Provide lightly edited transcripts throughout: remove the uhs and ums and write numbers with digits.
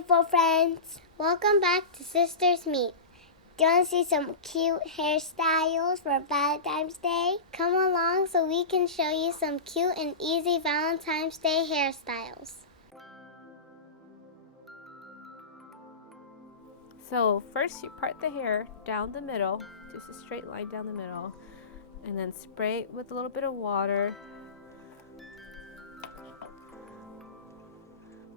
beautiful friends. Welcome back to Sisters Meet. Do you want to see some cute hairstyles for Valentine's Day? Come along so we can show you some cute and easy Valentine's Day hairstyles. So first you part the hair down the middle, just a straight line down the middle, and then spray it with a little bit of water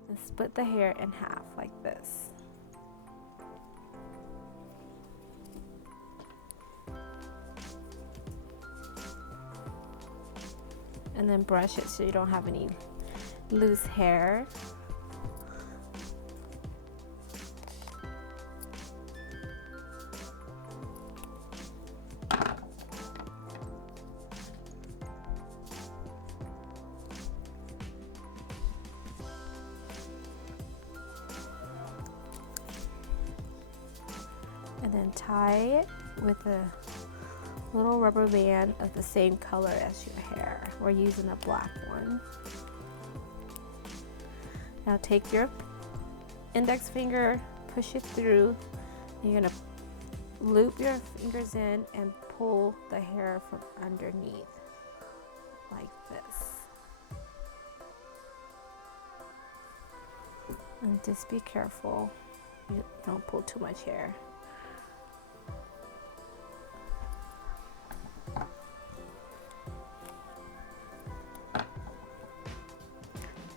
and split the hair in half like this. And then brush it so you don't have any loose hair. And then tie it with a little rubber band of the same color as your hair. We're using a black one. Now take your index finger, push it through. You're gonna loop your fingers in and pull the hair from underneath like this. And just be careful, you don't pull too much hair.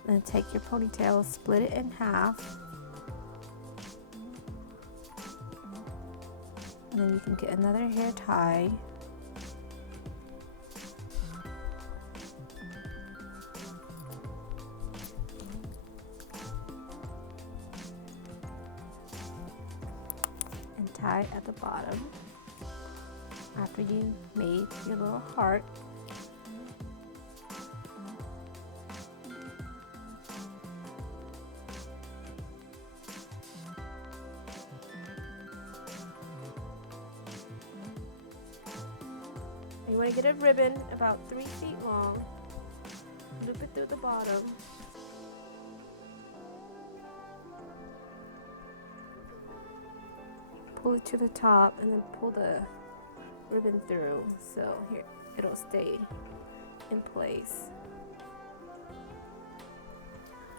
Then take your ponytail, split it in half, and then you can get another hair tie. And tie at the bottom after you made your little heart. You want to get a ribbon about 3 feet long, loop it through the bottom, pull it to the top, and then pull the ribbon through so here it'll stay in place.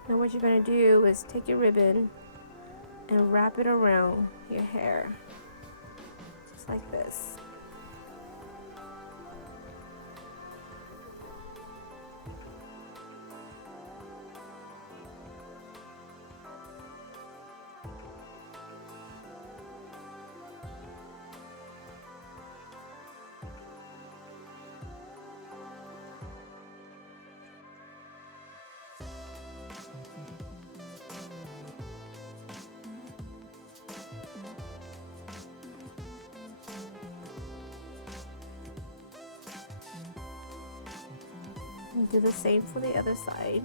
Now what you're going to do is take your ribbon and wrap it around your hair, just like this. And do the same for the other side.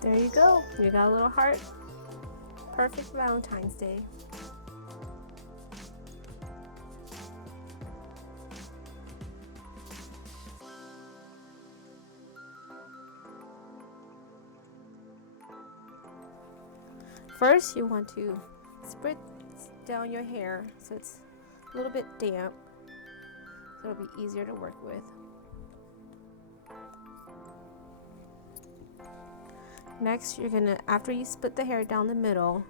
There you go. You got a little heart. Perfect Valentine's Day. First, you want to spread down your hair so it's a little bit damp, so it'll be easier to work with. Next, you're gonna, after you split the hair down the middle,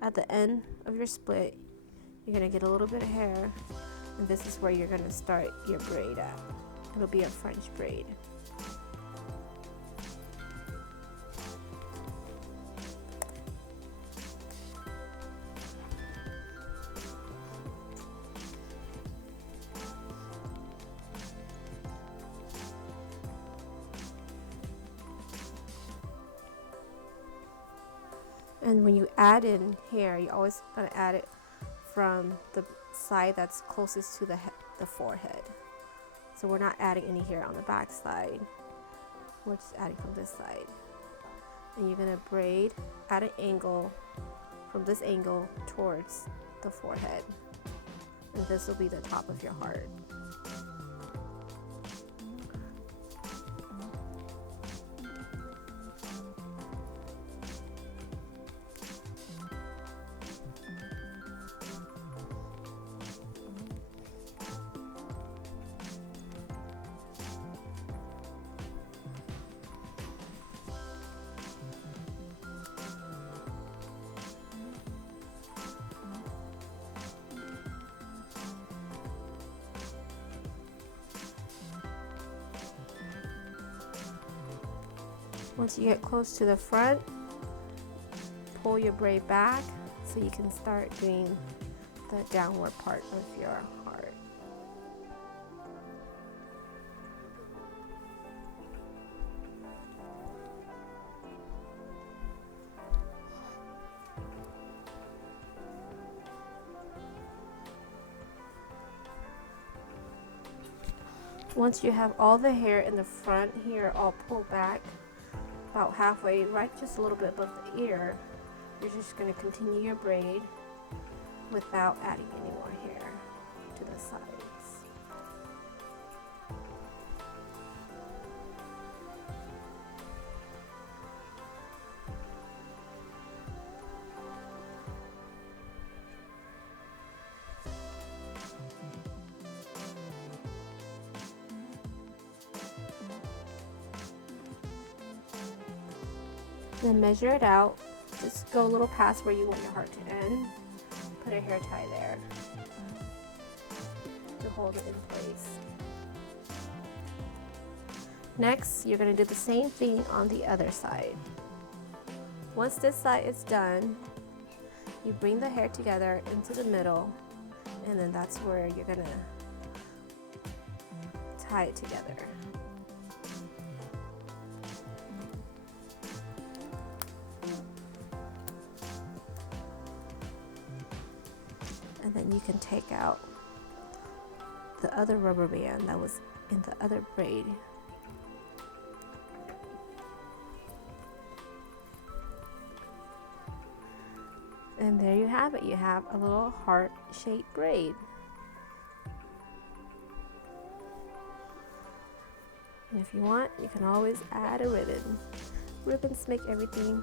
at the end of your split, you're gonna get a little bit of hair, and this is where you're gonna start your braid at. It'll be a French braid. And when you add in hair, you always gonna add it from the side that's closest to the forehead. So we're not adding any hair on the back side. We're just adding from this side. And you're gonna braid at an angle, from this angle towards the forehead. And this will be the top of your heart. Once you get close to the front, pull your braid back so you can start doing the downward part of your heart. Once you have all the hair in the front here all pulled back, about halfway, right just a little bit above the ear, you're just going to continue your braid without adding any more hair to the sides. Then measure it out. Just go a little past where you want your heart to end. Put a hair tie there to hold it in place. Next, you're going to do the same thing on the other side. Once this side is done, you bring the hair together into the middle, and then that's where you're going to tie it together. And then you can take out the other rubber band that was in the other braid. And there you have it. You have a little heart-shaped braid. And if you want, you can always add a ribbon. Ribbons make everything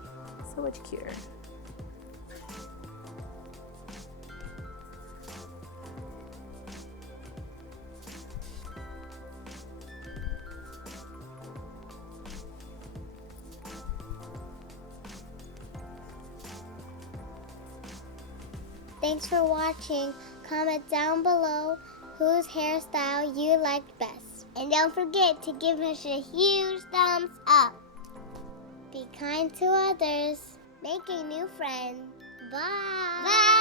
so much cuter. Thanks for watching. Comment down below whose hairstyle you liked best. And don't forget to give us a huge thumbs up. Be kind to others. Make a new friend. Bye. Bye.